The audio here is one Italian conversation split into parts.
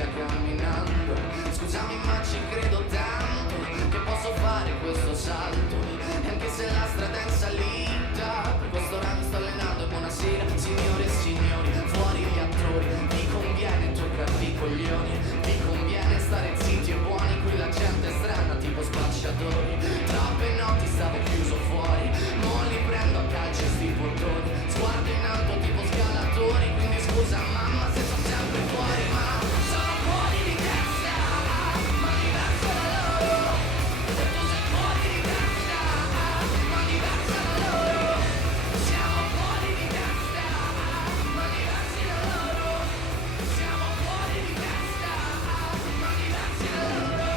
dimentica camminando. Scusami ma ci credo tanto che posso fare questo salto, e anche se la strada è in salita, per questo ora mi sto allenando. E buonasera signore e signori, fuori gli attori, vi conviene toccarvi i coglioni, vi conviene stare zitti e buoni, qui la gente è strana tipo spacciatori. Troppe notti stavo chiuso fuori, mo li prendo a calci sti portoni, sguardo in alto tipo scalatori, quindi scusa mamma se sono sempre fuori, ma sono fuori di testa, ma diverso da loro. E tu sei fuori di testa, ma diverso da loro. Siamo fuori di testa, ma diversi da loro. Siamo fuori di testa, ma diversi da loro.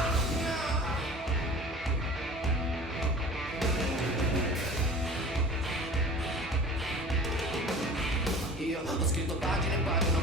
Io ho scritto pagine e pagine, ho